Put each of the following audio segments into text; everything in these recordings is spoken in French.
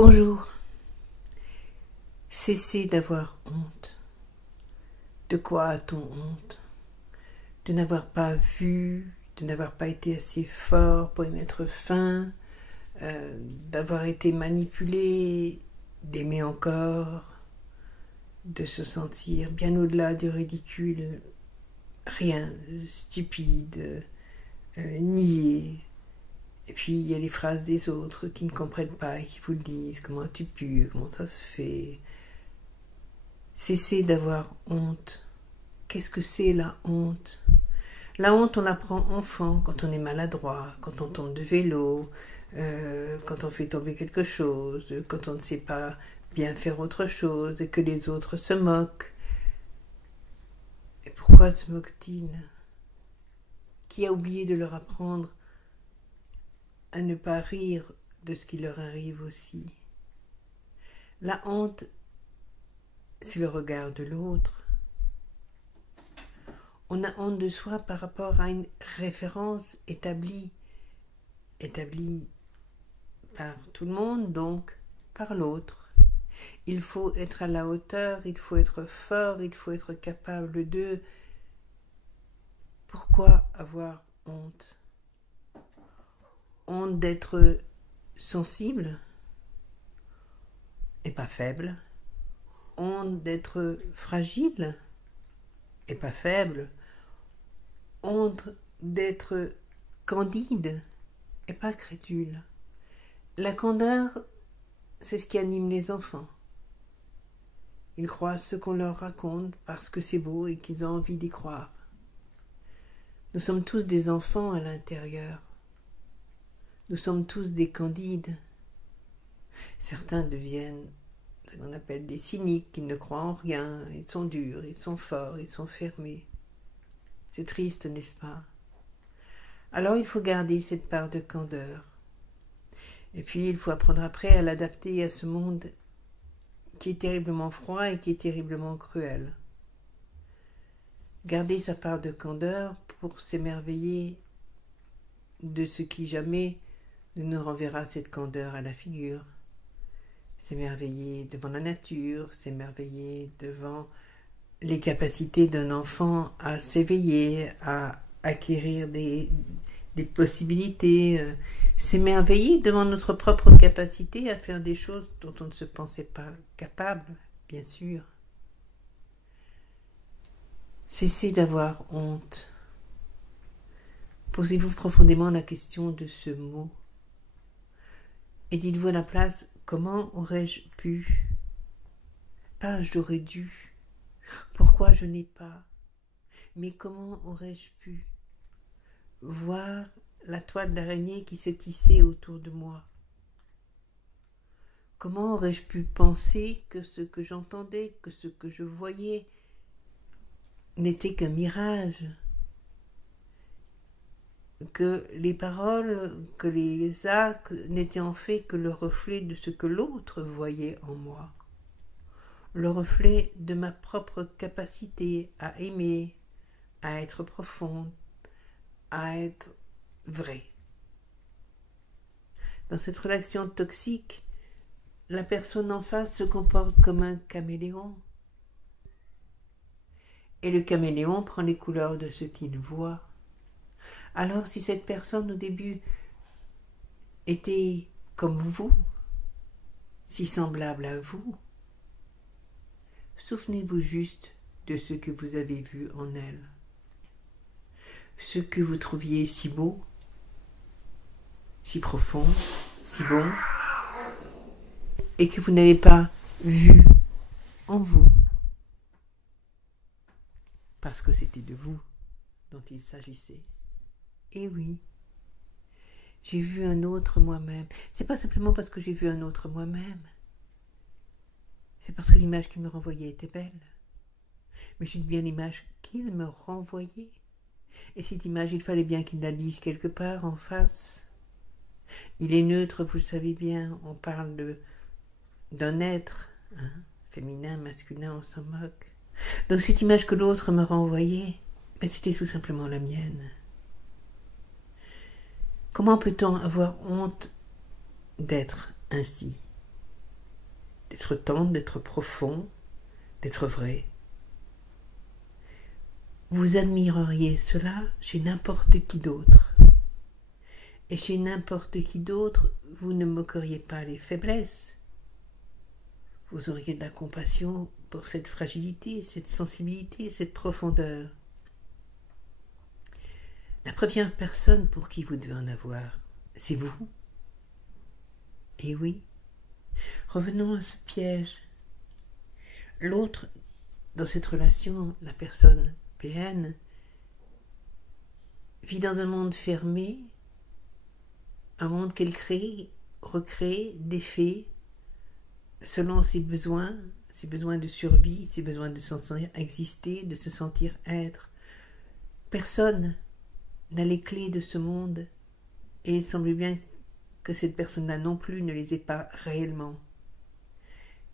Bonjour. Cessez d'avoir honte. De quoi a-t-on honte? De n'avoir pas vu, de n'avoir pas été assez fort pour y mettre fin, d'avoir été manipulé, d'aimer encore, de se sentir bien au-delà du ridicule, rien, stupide, nié. Et puis il y a les phrases des autres qui ne comprennent pas et qui vous le disent. Comment tu pues, comment ça se fait? Cessez d'avoir honte. Qu'est-ce que c'est la honte? La honte, on l'apprend enfant, quand on est maladroit, quand on tombe de vélo, quand on fait tomber quelque chose, quand on ne sait pas bien faire autre chose et que les autres se moquent. Et pourquoi se moquent-ils? Qui a oublié de leur apprendre à ne pas rire de ce qui leur arrive aussi? La honte, c'est le regard de l'autre. On a honte de soi par rapport à une référence établie par tout le monde, donc par l'autre. Il faut être à la hauteur, il faut être fort, il faut être capable de... Pourquoi avoir honte? Honte d'être sensible et pas faible. Honte d'être fragile et pas faible. Honte d'être candide et pas crédule. La candeur, c'est ce qui anime les enfants. Ils croient ce qu'on leur raconte parce que c'est beau et qu'ils ont envie d'y croire. Nous sommes tous des enfants à l'intérieur. Nous sommes tous des candides. Certains deviennent ce qu'on appelle des cyniques, qui ne croient en rien, ils sont durs, ils sont forts, ils sont fermés. C'est triste, n'est-ce pas? Alors il faut garder cette part de candeur. Et puis il faut apprendre après à l'adapter à ce monde qui est terriblement froid et qui est terriblement cruel. Garder sa part de candeur pour s'émerveiller de ce qui jamais ne nous renverra cette candeur à la figure. S'émerveiller devant la nature, s'émerveiller devant les capacités d'un enfant à s'éveiller, à acquérir des possibilités, s'émerveiller devant notre propre capacité à faire des choses dont on ne se pensait pas capable, bien sûr. Cessez d'avoir honte. Posez-vous profondément la question de ce mot. Et dites-vous à la place, comment aurais-je pu? Pas j'aurais dû. Pourquoi je n'ai pas? Mais comment aurais-je pu voir la toile d'araignée qui se tissait autour de moi? Comment aurais-je pu penser que ce que j'entendais, que ce que je voyais n'était qu'un mirage? Que les paroles, que les actes n'étaient en fait que le reflet de ce que l'autre voyait en moi, le reflet de ma propre capacité à aimer, à être profonde, à être vraie. Dans cette relation toxique, la personne en face se comporte comme un caméléon. Et le caméléon prend les couleurs de ce qu'il voit. Alors si cette personne au début était comme vous, si semblable à vous, souvenez-vous juste de ce que vous avez vu en elle, ce que vous trouviez si beau, si profond, si bon, et que vous n'avez pas vu en vous, parce que c'était de vous dont il s'agissait. Et oui, j'ai vu un autre moi-même. C'est pas simplement parce que j'ai vu un autre moi-même. C'est parce que l'image qu'il me renvoyait était belle. Mais j'ai bien l'image qu'il me renvoyait. Et cette image, il fallait bien qu'il la lise quelque part en face. Il est neutre, vous le savez bien. On parle d'un être, hein, féminin, masculin, on s'en moque. Donc cette image que l'autre me renvoyait, ben, c'était tout simplement la mienne. Comment peut-on avoir honte d'être ainsi? d'être tendre, d'être profond, d'être vrai. Vous admireriez cela chez n'importe qui d'autre. Et chez n'importe qui d'autre, vous ne moqueriez pas les faiblesses. Vous auriez de la compassion pour cette fragilité, cette sensibilité, cette profondeur. La première personne pour qui vous devez en avoir, c'est vous. Et oui, revenons à ce piège. L'autre, dans cette relation, la personne PN, vit dans un monde fermé, un monde qu'elle crée, recrée, défait, selon ses besoins de survie, ses besoins de se sentir exister, de se sentir être. Personne n'a les clés de ce monde, et il semble bien que cette personne-là non plus ne les ait pas réellement.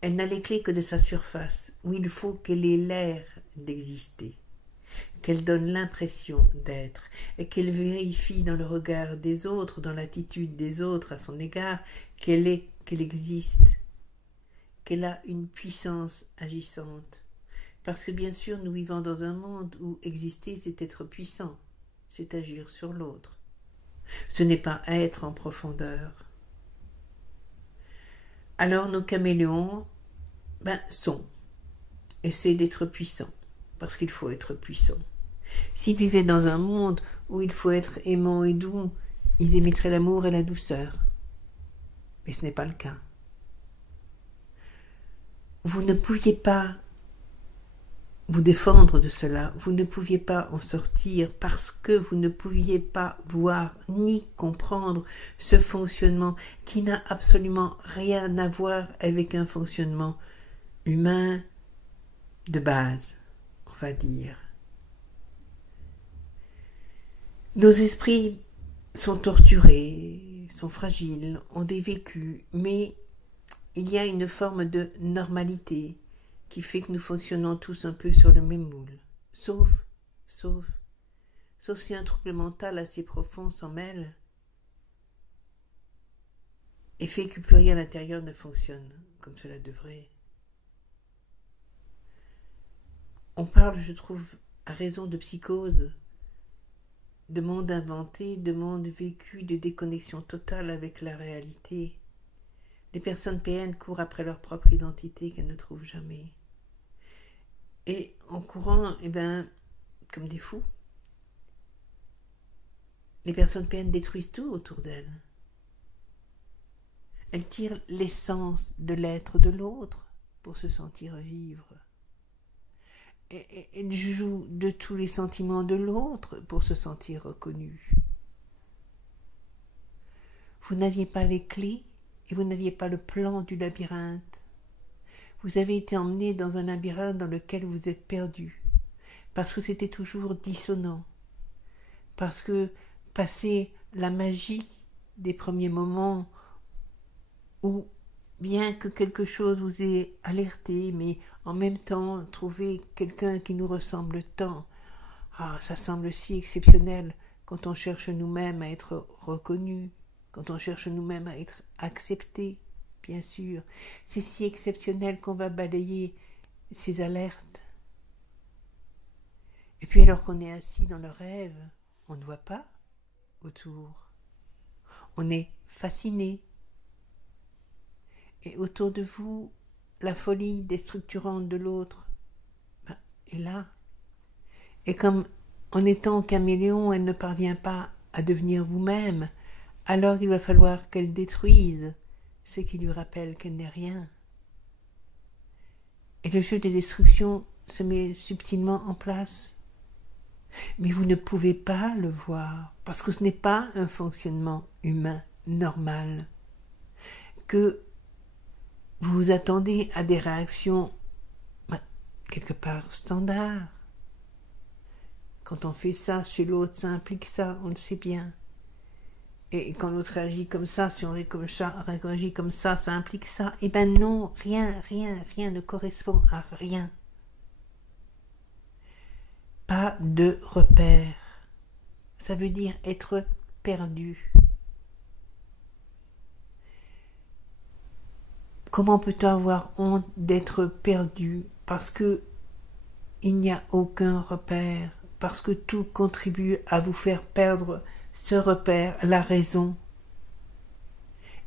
Elle n'a les clés que de sa surface, où il faut qu'elle ait l'air d'exister, qu'elle donne l'impression d'être, et qu'elle vérifie dans le regard des autres, dans l'attitude des autres à son égard, qu'elle existe, qu'elle a une puissance agissante. Parce que bien sûr, nous vivons dans un monde où exister, c'est être puissant, c'est agir sur l'autre. Ce n'est pas être en profondeur. Alors nos caméléons essaient d'être puissants, parce qu'il faut être puissant. S'ils vivaient dans un monde où il faut être aimant et doux, ils émettraient l'amour et la douceur. Mais ce n'est pas le cas. Vous ne pouviez pas vous défendre de cela, vous ne pouviez pas en sortir parce que vous ne pouviez pas voir ni comprendre ce fonctionnement qui n'a absolument rien à voir avec un fonctionnement humain de base, on va dire. Nos esprits sont torturés, sont fragiles, ont des vécus, mais il y a une forme de normalité qui fait que nous fonctionnons tous un peu sur le même moule. Sauf si un trouble mental assez profond s'en mêle et fait que plus rien à l'intérieur ne fonctionne comme cela devrait. On parle, je trouve, à raison de psychose, de monde inventé, de monde vécu, de déconnexion totale avec la réalité. Les personnes PN courent après leur propre identité qu'elles ne trouvent jamais. Et en courant, comme des fous, les personnes PN détruisent tout autour d'elles. Elles tirent l'essence de l'être de l'autre pour se sentir vivre. Et elles jouent de tous les sentiments de l'autre pour se sentir reconnues. Vous n'aviez pas les clés et vous n'aviez pas le plan du labyrinthe. Vous avez été emmené dans un labyrinthe dans lequel vous êtes perdu, parce que c'était toujours dissonant, parce que passé la magie des premiers moments où, bien que quelque chose vous ait alerté, mais en même temps trouver quelqu'un qui nous ressemble tant, ça semble si exceptionnel quand on cherche nous-mêmes à être reconnus, quand on cherche nous-mêmes à être acceptés. Bien sûr, c'est si exceptionnel qu'on va balayer ces alertes. Et puis alors qu'on est assis dans le rêve, on ne voit pas autour. On est fasciné. Et autour de vous, la folie déstructurante de l'autre est là. Et comme en étant caméléon, elle ne parvient pas à devenir vous-même, alors il va falloir qu'elle détruise ce qui lui rappelle qu'elle n'est rien. Et le jeu de destruction se met subtilement en place. Mais vous ne pouvez pas le voir, parce que ce n'est pas un fonctionnement humain normal. Que vous vous attendez à des réactions quelque part standards. Quand on fait ça chez l'autre, ça implique ça, on le sait bien. Et quand l'autre réagit comme ça, si on réagit comme ça, ça implique ça. Eh bien non, rien ne correspond à rien. Pas de repère. Ça veut dire être perdu. Comment peut-on avoir honte d'être perdu parce que il n'y a aucun repère, parce que tout contribue à vous faire perdre ce repère, la raison.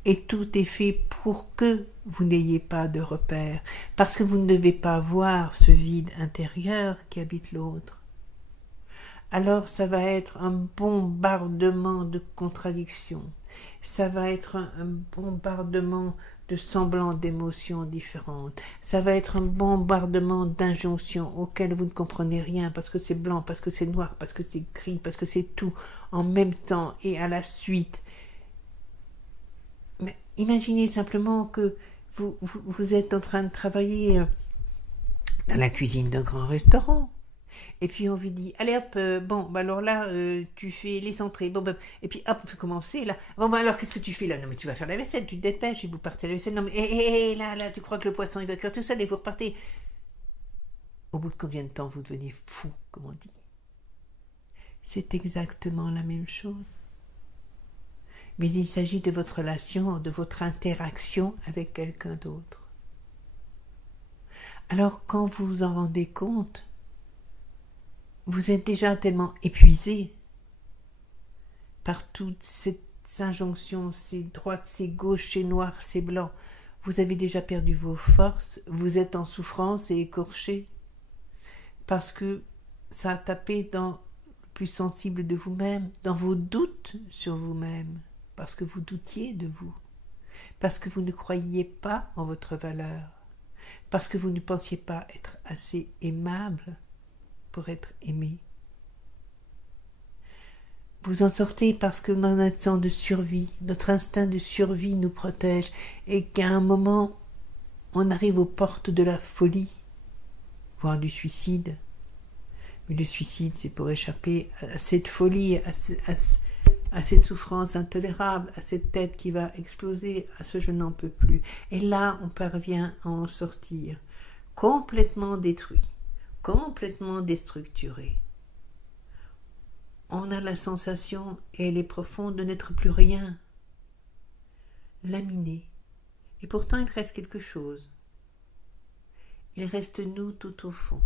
Et tout est fait pour que vous n'ayez pas de repère, parce que vous ne devez pas voir ce vide intérieur qui habite l'autre. Alors ça va être un bombardement de contradictions, ça va être un bombardement de semblants d'émotions différentes, ça va être un bombardement d'injonctions auxquelles vous ne comprenez rien, parce que c'est blanc, parce que c'est noir, parce que c'est gris, parce que c'est tout en même temps et à la suite. Mais imaginez simplement que vous êtes en train de travailler dans la cuisine d'un grand restaurant. Et puis on lui dit, allez hop, bon, bah alors là, tu fais les entrées, bon, bah, et puis hop, tu commences là. Bon, bah alors qu'est-ce que tu fais là? Non, mais tu vas faire la vaisselle, tu te dépêches et vous partez à la vaisselle. Non, mais là, tu crois que le poisson il va cuire tout seul et vous repartez. Au bout de combien de temps vous devenez fou, comme on dit? C'est exactement la même chose. Mais il s'agit de votre relation, de votre interaction avec quelqu'un d'autre. Alors quand vous vous en rendez compte, vous êtes déjà tellement épuisé par toutes ces injonctions, ces droites, ces gauches, ces noirs, ces blancs. Vous avez déjà perdu vos forces, vous êtes en souffrance et écorché parce que ça a tapé dans le plus sensible de vous-même, dans vos doutes sur vous-même, parce que vous doutiez de vous, parce que vous ne croyiez pas en votre valeur, parce que vous ne pensiez pas être assez aimable pour être aimé. Vous en sortez parce que notre instinct de survie, notre instinct de survie nous protège et qu'à un moment, on arrive aux portes de la folie, voire du suicide. Mais le suicide, c'est pour échapper à cette folie, à cette souffrance intolérable, à cette tête qui va exploser, à ce je n'en peux plus. Et là, on parvient à en sortir, complètement détruit, complètement déstructuré. On a la sensation, et elle est profonde, de n'être plus rien, laminé. Et pourtant, il reste quelque chose. Il reste nous tout au fond,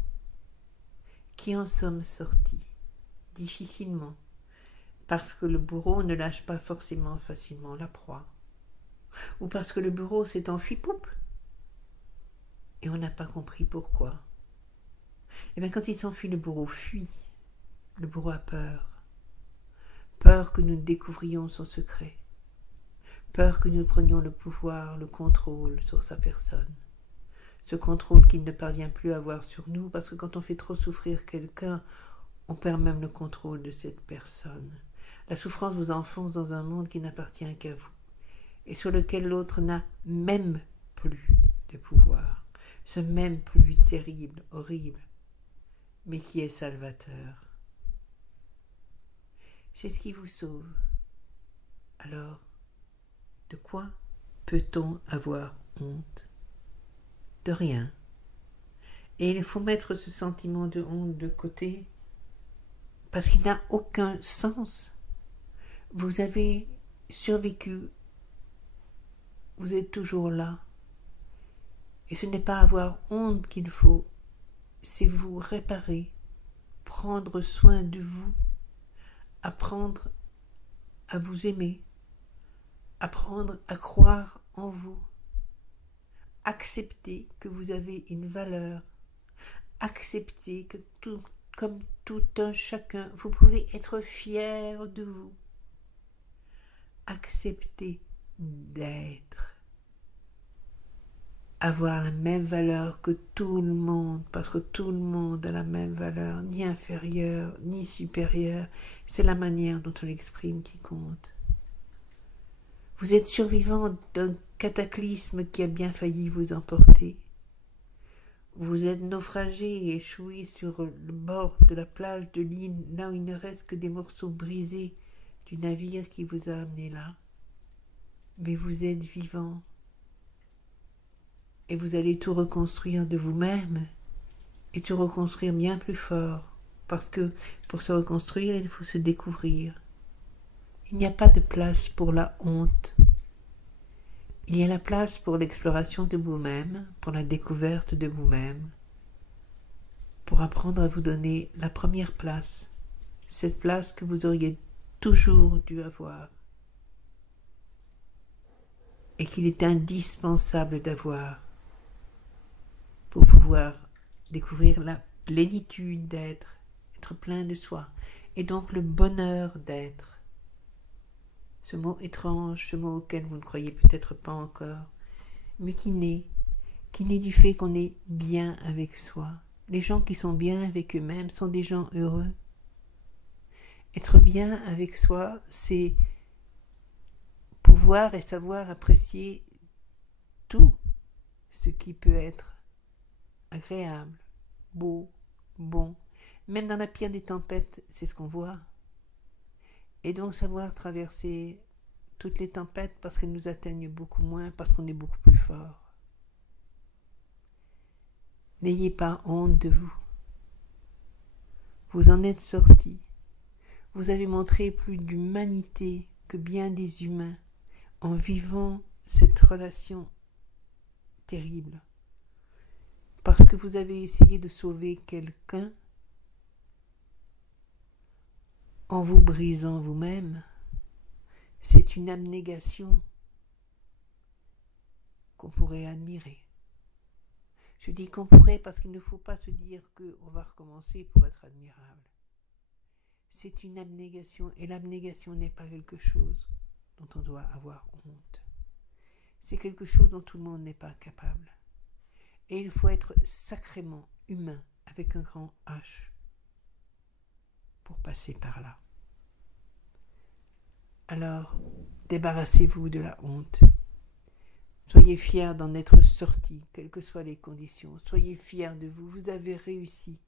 qui en sommes sortis, difficilement, parce que le bourreau ne lâche pas forcément facilement la proie, ou parce que le bourreau s'est enfui, poup, et on n'a pas compris pourquoi. Et bien quand il s'enfuit, le bourreau fuit, le bourreau a peur. Peur que nous découvrions son secret, peur que nous prenions le pouvoir, le contrôle sur sa personne, ce contrôle qu'il ne parvient plus à avoir sur nous, parce que quand on fait trop souffrir quelqu'un, on perd même le contrôle de cette personne. La souffrance vous enfonce dans un monde qui n'appartient qu'à vous, et sur lequel l'autre n'a même plus de pouvoir, ce même plus terrible, horrible, mais qui est salvateur. C'est ce qui vous sauve. Alors, de quoi peut-on avoir honte? De rien. Et il faut mettre ce sentiment de honte de côté, parce qu'il n'a aucun sens. Vous avez survécu, vous êtes toujours là. Et ce n'est pas avoir honte qu'il faut, c'est vous réparer, prendre soin de vous, apprendre à vous aimer, apprendre à croire en vous, accepter que vous avez une valeur, accepter que comme tout un chacun, vous pouvez être fier de vous, accepter d'être, avoir la même valeur que tout le monde, parce que tout le monde a la même valeur, ni inférieure, ni supérieure. C'est la manière dont on l'exprime qui compte. Vous êtes survivant d'un cataclysme qui a bien failli vous emporter. Vous êtes naufragé et échoué sur le bord de la plage de l'île, là où il ne reste que des morceaux brisés du navire qui vous a amené là. Mais vous êtes vivant. Et vous allez tout reconstruire de vous-même, et tout reconstruire bien plus fort, parce que pour se reconstruire, il faut se découvrir. Il n'y a pas de place pour la honte. il y a la place pour l'exploration de vous-même, pour la découverte de vous-même, pour apprendre à vous donner la première place, cette place que vous auriez toujours dû avoir et qu'il est indispensable d'avoir pour pouvoir découvrir la plénitude d'être, être plein de soi, et donc le bonheur d'être. Ce mot étrange, ce mot auquel vous ne croyez peut-être pas encore, mais qui naît du fait qu'on est bien avec soi. Les gens qui sont bien avec eux-mêmes sont des gens heureux. Être bien avec soi, c'est pouvoir et savoir apprécier tout ce qui peut être agréable, beau, bon. Même dans la pire des tempêtes, c'est ce qu'on voit. Et donc savoir traverser toutes les tempêtes parce qu'elles nous atteignent beaucoup moins, parce qu'on est beaucoup plus fort. N'ayez pas honte de vous. Vous en êtes sortis. Vous avez montré plus d'humanité que bien des humains en vivant cette relation terrible. Parce que vous avez essayé de sauver quelqu'un en vous brisant vous-même. C'est une abnégation qu'on pourrait admirer. Je dis qu'on pourrait parce qu'il ne faut pas se dire qu'on va recommencer pour être admirable. C'est une abnégation, et l'abnégation n'est pas quelque chose dont on doit avoir honte. C'est quelque chose dont tout le monde n'est pas capable. Et il faut être sacrément humain avec un grand H pour passer par là. Alors, débarrassez-vous de la honte. Soyez fiers d'en être sortis, quelles que soient les conditions. Soyez fiers de vous. Vous avez réussi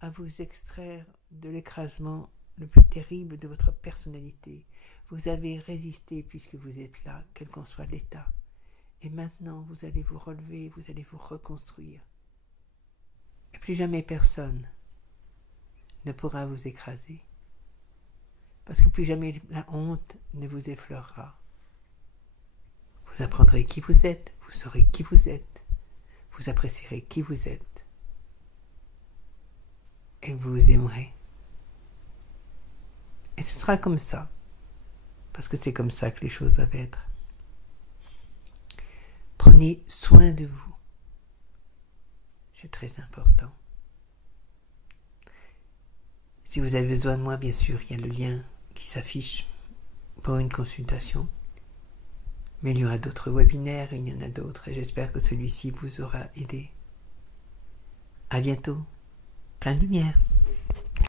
à vous extraire de l'écrasement le plus terrible de votre personnalité. Vous avez résisté puisque vous êtes là, quel qu'en soit l'état. Et maintenant, vous allez vous relever, vous allez vous reconstruire. Et plus jamais personne ne pourra vous écraser. Parce que plus jamais la honte ne vous effleurera. Vous apprendrez qui vous êtes, vous saurez qui vous êtes, vous apprécierez qui vous êtes. Et vous aimerez. Et ce sera comme ça. Parce que c'est comme ça que les choses doivent être. Prenez soin de vous. C'est très important. Si vous avez besoin de moi, bien sûr, il y a le lien qui s'affiche pour une consultation. Mais il y aura d'autres webinaires, il y en a d'autres, et j'espère que celui-ci vous aura aidé. À bientôt. Plein de lumière.